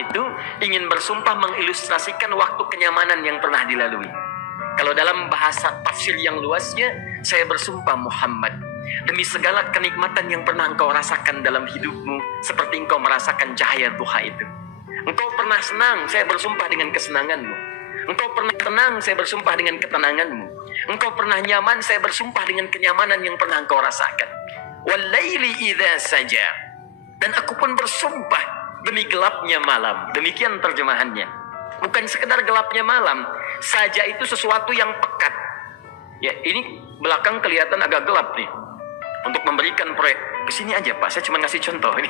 itu ingin bersumpah mengilustrasikan waktu kenyamanan yang pernah dilalui. Kalau dalam bahasa tafsir yang luasnya, saya bersumpah Muhammad, demi segala kenikmatan yang pernah engkau rasakan dalam hidupmu, seperti engkau merasakan cahaya duha itu. Engkau pernah senang, saya bersumpah dengan kesenanganmu. Engkau pernah tenang, saya bersumpah dengan ketenanganmu. Engkau pernah nyaman, saya bersumpah dengan kenyamanan yang pernah engkau rasakan. Wal-laili idza saja. Dan aku pun bersumpah demi gelapnya malam. Demikian terjemahannya. Bukan sekedar gelapnya malam, saja itu sesuatu yang pekat. Ya, ini belakang kelihatan agak gelap nih. Untuk memberikan proyek, kesini aja Pak, saya cuma ngasih contoh ini.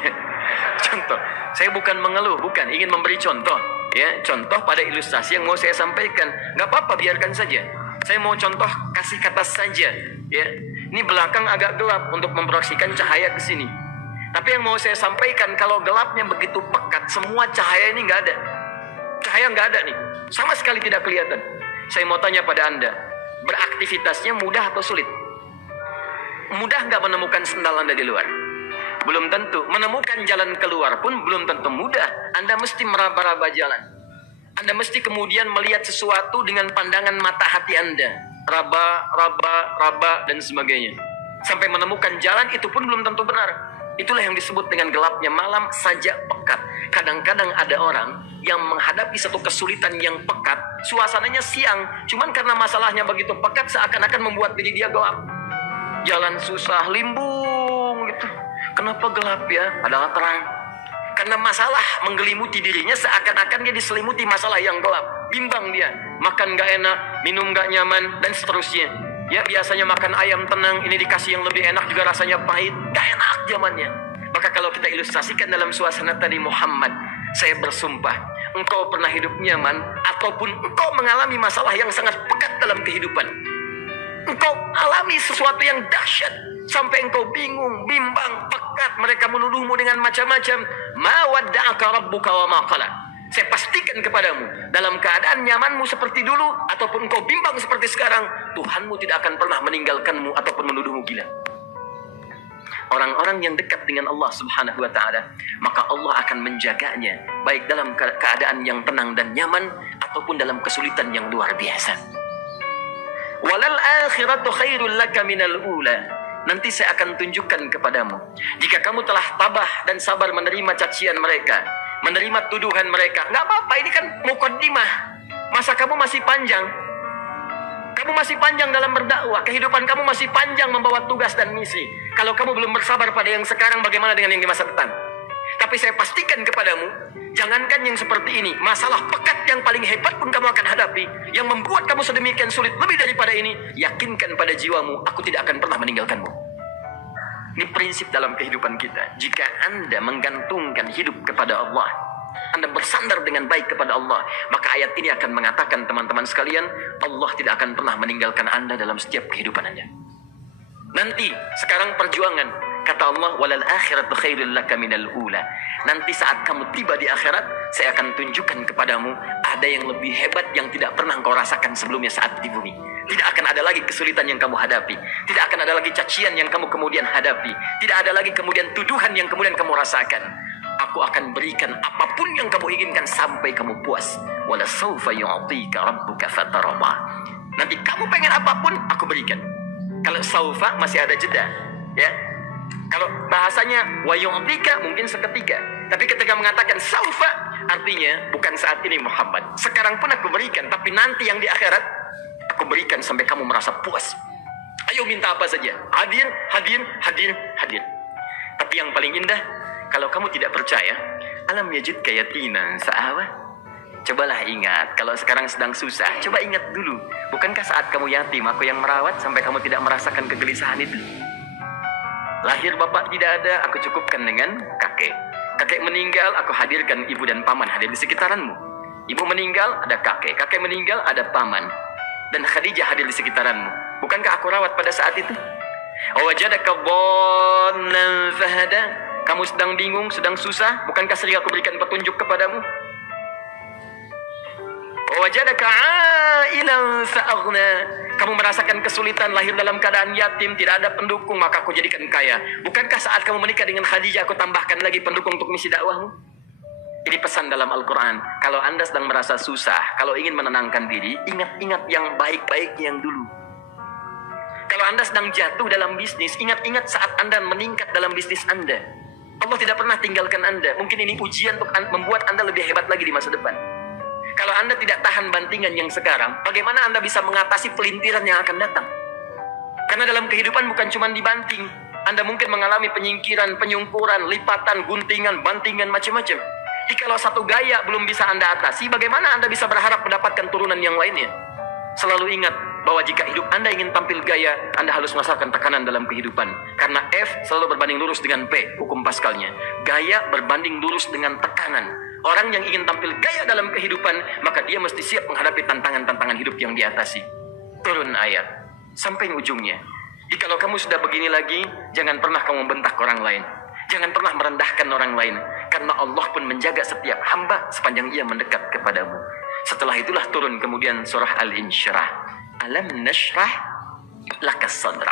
Contoh, saya bukan mengeluh, bukan, ingin memberi contoh. Ya, contoh pada ilustrasi yang mau saya sampaikan. Gak apa-apa, biarkan saja. Saya mau contoh kasih kata saja. Ya, ini belakang agak gelap untuk memproyeksikan cahaya ke sini. Tapi yang mau saya sampaikan, kalau gelapnya begitu pekat, semua cahaya ini nggak ada. Cahaya nggak ada nih, sama sekali tidak kelihatan. Saya mau tanya pada Anda, beraktivitasnya mudah atau sulit? Mudah nggak menemukan sendal Anda di luar? Belum tentu. Menemukan jalan keluar pun belum tentu mudah. Anda mesti meraba-raba jalan. Anda mesti kemudian melihat sesuatu dengan pandangan mata hati Anda. Raba, dan sebagainya. Sampai menemukan jalan itu pun belum tentu benar. Itulah yang disebut dengan gelapnya malam saja pekat. Kadang-kadang ada orang yang menghadapi satu kesulitan yang pekat, suasananya siang, cuman karena masalahnya begitu pekat seakan-akan membuat diri dia gelap. Jalan susah, limbung gitu. Kenapa gelap ya? Padahal terang. Karena masalah menggelimuti dirinya seakan-akan dia diselimuti masalah yang gelap. Bimbang dia, makan gak enak, minum gak nyaman, dan seterusnya. Ya, biasanya makan ayam tenang, ini dikasih yang lebih enak juga rasanya pahit. Gak enak zamannya. Maka kalau kita ilustrasikan dalam suasana tadi Muhammad, saya bersumpah, engkau pernah hidup nyaman, ataupun engkau mengalami masalah yang sangat pekat dalam kehidupan. Engkau alami sesuatu yang dahsyat, sampai engkau bingung, bimbang, pekat. Mereka menuduhmu dengan macam-macam. Ma wadda'aka rabbuka wa ma qala. Saya pastikan kepadamu, dalam keadaan nyamanmu seperti dulu, ataupun engkau bimbang seperti sekarang, Tuhanmu tidak akan pernah meninggalkanmu ataupun menuduhmu gila. Orang-orang yang dekat dengan Allah subhanahu wa ta'ala, maka Allah akan menjaganya, baik dalam keadaan yang tenang dan nyaman, ataupun dalam kesulitan yang luar biasa. Walal akhiratu khairul laka minal ula. Nanti saya akan tunjukkan kepadamu, jika kamu telah tabah dan sabar menerima cacian mereka, menerima tuduhan mereka, nggak apa-apa, ini kan muqaddimah. Masa kamu masih panjang? Kamu masih panjang dalam berdakwah, kehidupan kamu masih panjang membawa tugas dan misi. Kalau kamu belum bersabar pada yang sekarang, bagaimana dengan yang di masa depan? Tapi saya pastikan kepadamu, jangankan yang seperti ini, masalah pekat yang paling hebat pun kamu akan hadapi, yang membuat kamu sedemikian sulit lebih daripada ini, yakinkan pada jiwamu, aku tidak akan pernah meninggalkanmu. Ini prinsip dalam kehidupan kita. Jika Anda menggantungkan hidup kepada Allah, Anda bersandar dengan baik kepada Allah, maka ayat ini akan mengatakan, teman-teman sekalian, Allah tidak akan pernah meninggalkan Anda dalam setiap kehidupan Anda. Nanti, sekarang perjuangan, kata Allah, walal akhiratu khairul laka minal ula. Nanti saat kamu tiba di akhirat, saya akan tunjukkan kepadamu ada yang lebih hebat yang tidak pernah engkau rasakan sebelumnya saat di bumi. Tidak akan ada lagi kesulitan yang kamu hadapi. Tidak akan ada lagi cacian yang kamu kemudian hadapi. Tidak ada lagi kemudian tuduhan yang kemudian kamu rasakan. Aku akan berikan apapun yang kamu inginkan sampai kamu puas. Wala sawfa yu'tika rabbuka fatardah. Nanti kamu pengen apapun, aku berikan. Kalau saufa masih ada jeda, ya. Kalau bahasanya wa yu'tika mungkin seketika. Tapi ketika mengatakan saufa, artinya bukan saat ini Muhammad. Sekarang pun aku berikan, tapi nanti yang di akhirat aku berikan sampai kamu merasa puas. Ayo minta apa saja. Hadir, hadir, hadir, hadir. Tapi yang paling indah, kalau kamu tidak percaya, alam yajidka yatiman fa'awa. Cobalah ingat, kalau sekarang sedang susah, coba ingat dulu. Bukankah saat kamu yatim, aku yang merawat sampai kamu tidak merasakan kegelisahan itu? Lahir bapak tidak ada, aku cukupkan dengan kakek. Kakek meninggal, aku hadirkan ibu dan paman hadir di sekitaranmu. Ibu meninggal, ada kakek. Kakek meninggal, ada paman. Dan Khadijah hadir di sekitaranmu. Bukankah aku rawat pada saat itu? Wajadaka dhannan fahada. Kamu sedang bingung, sedang susah, bukankah sering aku berikan petunjuk kepadamu? Wajadaka ailan fa'aghna. Kamu merasakan kesulitan, lahir dalam keadaan yatim, tidak ada pendukung, maka aku jadikan kaya. Bukankah saat kamu menikah dengan Khadijah, aku tambahkan lagi pendukung untuk misi dakwahmu? Ini pesan dalam Al-Quran. Kalau Anda sedang merasa susah, kalau ingin menenangkan diri, ingat-ingat yang baik-baik yang dulu. Kalau Anda sedang jatuh dalam bisnis, ingat-ingat saat Anda meningkat dalam bisnis Anda. Allah tidak pernah tinggalkan Anda. Mungkin ini ujian untuk membuat Anda lebih hebat lagi di masa depan. Kalau Anda tidak tahan bantingan yang sekarang, bagaimana Anda bisa mengatasi pelintiran yang akan datang? Karena dalam kehidupan bukan cuma dibanting. Anda mungkin mengalami penyingkiran, penyungkuran, lipatan, guntingan, bantingan, macam-macam. Jadi kalau satu gaya belum bisa Anda atasi, bagaimana Anda bisa berharap mendapatkan turunan yang lainnya? Selalu ingat bahwa jika hidup Anda ingin tampil gaya, Anda harus merasakan tekanan dalam kehidupan. Karena F selalu berbanding lurus dengan P, hukum Pascalnya. Gaya berbanding lurus dengan tekanan. Orang yang ingin tampil gaya dalam kehidupan, maka dia mesti siap menghadapi tantangan-tantangan hidup yang diatasi. Turun ayat sampai ujungnya. Jadi kalau kamu sudah begini lagi, jangan pernah kamu membentak orang lain. Jangan pernah merendahkan orang lain. Karena Allah pun menjaga setiap hamba sepanjang ia mendekat kepadamu. Setelah itulah turun kemudian surah Al-Insyirah. Alam nashrah laka sadra.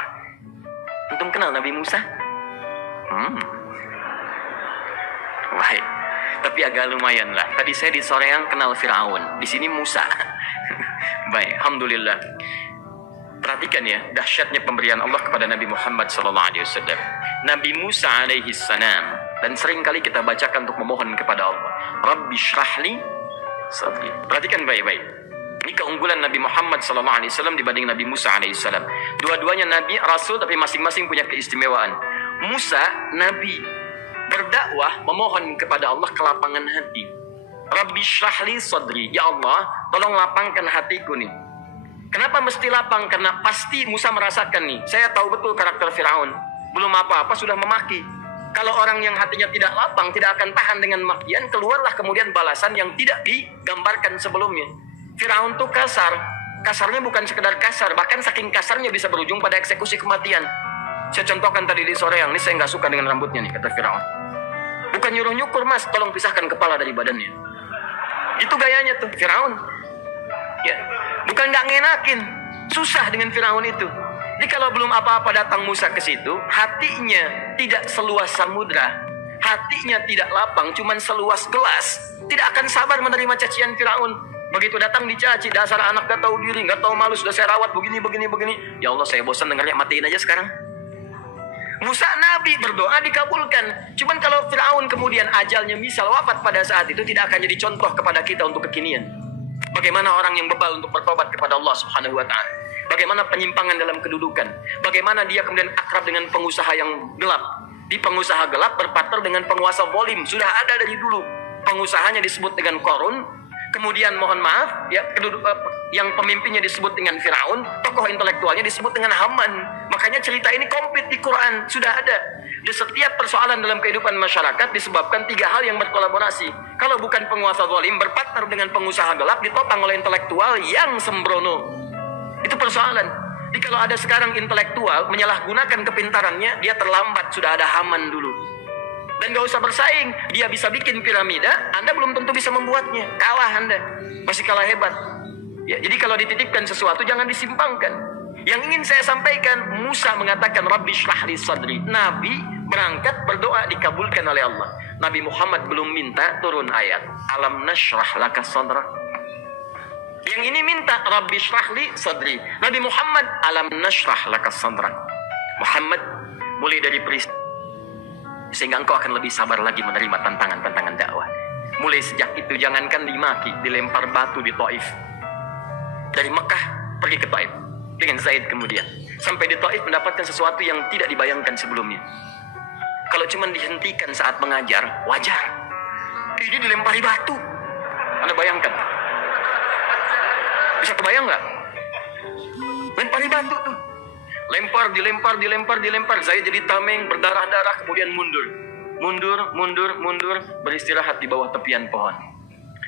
Antum kenal Nabi Musa? Baik. Tapi agak lumayan lah. Tadi saya di Soreang kenal Fir'aun. Di sini Musa. Baik, alhamdulillah. Perhatikan ya, dahsyatnya pemberian Allah kepada Nabi Muhammad SAW. Nabi Musa alaihi salam, dan sering kali kita bacakan untuk memohon kepada Allah. Rabbi syrahli sadri. Perhatikan baik-baik. Ini keunggulan Nabi Muhammad SAW dibanding Nabi Musa alaihissalam. Dua-duanya Nabi, Rasul, tapi masing-masing punya keistimewaan. Musa, Nabi, berdakwah, memohon kepada Allah kelapangan hati. Rabbi syrahli sadri. Ya Allah, tolong lapangkan hatiku nih. Kenapa mesti lapang? Karena pasti Musa merasakan nih. Saya tahu betul karakter Firaun. Belum apa-apa sudah memaki. Kalau orang yang hatinya tidak lapang, tidak akan tahan dengan makian, keluarlah kemudian balasan yang tidak digambarkan sebelumnya. Firaun tuh kasar. Kasarnya bukan sekedar kasar, bahkan saking kasarnya bisa berujung pada eksekusi kematian. Saya contohkan tadi di Soreang, ini saya nggak suka dengan rambutnya nih, kata Firaun. Bukan nyuruh nyukur, mas, tolong pisahkan kepala dari badannya. Itu gayanya tuh, Firaun. Ya, bukan nggak ngenakin, susah dengan Firaun itu. Jadi kalau belum apa-apa datang Musa ke situ, hatinya tidak seluas samudra, hatinya tidak lapang, cuman seluas gelas, tidak akan sabar menerima cacian Firaun. Begitu datang dicaci, dasar anak gak tahu diri, gak tahu malu, sudah saya rawat begini. Ya Allah, saya bosan dengarnya, matiin aja sekarang. Musa Nabi berdoa dikabulkan. Cuman kalau Firaun kemudian ajalnya misal wafat pada saat itu, tidak akan jadi contoh kepada kita untuk kekinian. Bagaimana orang yang bebal untuk bertobat kepada Allah Subhanahu wa Ta'ala. Bagaimana penyimpangan dalam kedudukan. Bagaimana dia kemudian akrab dengan pengusaha yang gelap. Di pengusaha gelap berpartner dengan penguasa zalim. Sudah ada dari dulu. Pengusahanya disebut dengan Qarun. Kemudian mohon maaf, ya, yang pemimpinnya disebut dengan Firaun. Tokoh intelektualnya disebut dengan Haman. Makanya cerita ini komplit di Quran. Sudah ada. Di setiap persoalan dalam kehidupan masyarakat disebabkan tiga hal yang berkolaborasi. Kalau bukan penguasa zalim berpartner dengan pengusaha gelap, ditopang oleh intelektual yang sembrono. Itu persoalan. Jadi kalau ada sekarang intelektual menyalahgunakan kepintarannya, dia terlambat, sudah ada Haman dulu. Dan gak usah bersaing, dia bisa bikin piramida, Anda belum tentu bisa membuatnya. Kalah Anda, masih kalah hebat. Ya, jadi kalau dititipkan sesuatu jangan disimpangkan. Yang ingin saya sampaikan, Musa mengatakan Rabbi syrahli sadri. Nabi berangkat berdoa dikabulkan oleh Allah. Nabi Muhammad belum minta, turun ayat. Alam nashrah laka sadra. Yang ini minta Rabbi syrahli sadri. Nabi Muhammad alam nashrah laka sadra. Muhammad, mulai dari peristiwa sehingga engkau akan lebih sabar lagi menerima tantangan-tantangan dakwah. Mulai sejak itu jangankan dimaki, dilempar batu di Taif. Dari Mekah pergi ke Taif dengan Zaid kemudian. Sampai di Taif mendapatkan sesuatu yang tidak dibayangkan sebelumnya. Kalau cuma dihentikan saat mengajar, wajar. Ini dilempari batu. Anda bayangkan? Bisa kebayang nggak? Lempari batu tuh. Dilempar. Saya jadi tameng, berdarah-darah, kemudian mundur, beristirahat di bawah tepian pohon.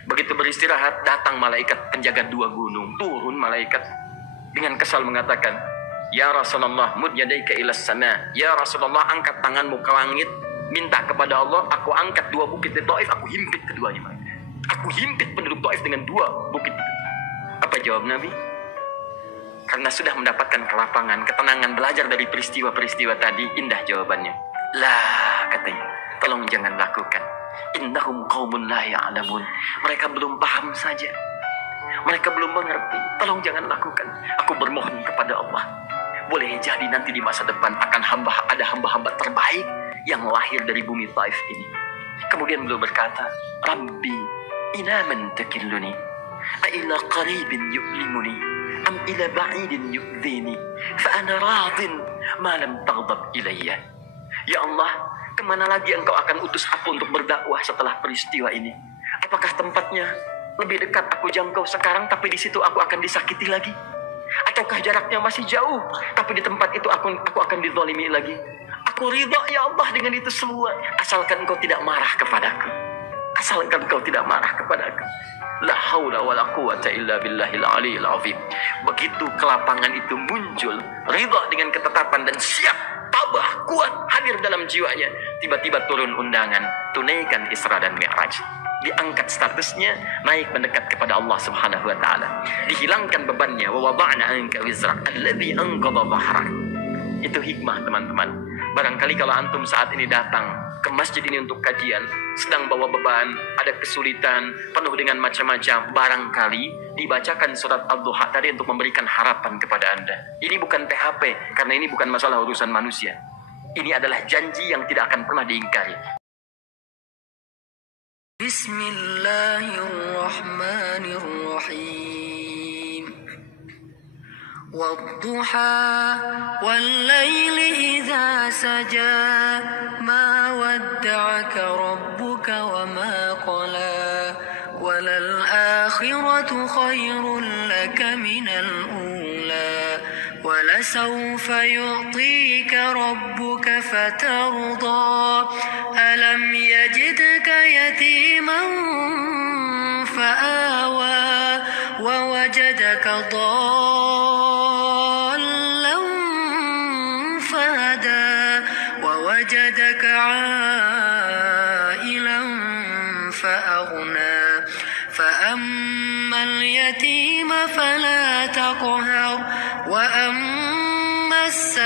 Begitu beristirahat, datang malaikat penjaga dua gunung. Turun malaikat dengan kesal mengatakan, Ya Rasulullah, mud yadaika ilas sama. Ya Rasulullah, angkat tanganmu ke langit, minta kepada Allah, aku angkat dua bukit di Taif, aku himpit keduanya. Aku himpit penduduk Taif dengan dua bukit itu. Apa jawab Nabi? Karena sudah mendapatkan kelapangan, ketenangan, belajar dari peristiwa-peristiwa tadi, indah jawabannya. Lah, katanya, tolong jangan lakukan. Innahum qaumun la ya'lamun. Mereka belum paham saja. Mereka belum mengerti. Tolong jangan lakukan. Aku bermohon kepada Allah. Boleh jadi nanti di masa depan akan ada hamba-hamba terbaik yang lahir dari bumi Taif ini. Kemudian beliau berkata, Rabbi, ila man takilluni? A'ila qaribin yu'limuni? Am ila ba'idin yu'dhini? Fa'ana radin ma lam taghdab ilayya. Ya Allah, kemana lagi engkau akan utus aku untuk berdakwah setelah peristiwa ini? Apakah tempatnya lebih dekat aku jangkau sekarang, tapi di situ aku akan disakiti lagi? Ataukah jaraknya masih jauh, tapi di tempat itu aku akan dizalimi lagi? Aku ridha ya Allah dengan itu semua, asalkan engkau tidak marah kepadaku. Asalkan engkau tidak marah kepadaku. La haula wa la quwata illa billahil aliyil azim. Begitu kelapangan itu muncul, ridha dengan ketetapan dan siap, tabah, kuat, hadir dalam jiwanya. Tiba-tiba turun undangan, tunaikan Isra dan Mi'raj. Diangkat statusnya, naik mendekat kepada Allah Subhanahu wa taala. Dihilangkan bebannya, wa wada'na anka wizrak alladhi anqadha dhahrak. Itu hikmah, teman-teman. Barangkali kalau antum saat ini datang ke masjid ini untuk kajian, sedang bawa beban, ada kesulitan, penuh dengan macam-macam, barangkali dibacakan surat Ad-Duha tadi untuk memberikan harapan kepada Anda. Ini bukan PHP, karena ini bukan masalah urusan manusia. Ini adalah janji yang tidak akan pernah diingkari. Bismillahirrahmanirrahim. Wadduha wal-laili idza saja ma wadda'aka rabbuka wa ma qala walal akhiratu khairun laka minal ula walasawfa yu'tika rabbuka fatarda alam yajidka yatiman fa'awa wa wajadaka وجدك عائلا فأغنى فأما اليتيم فلا تقهر وأما السائل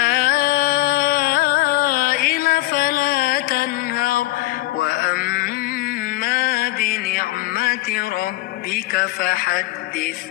فلا تنهر وأما بنعمة ربك فحدث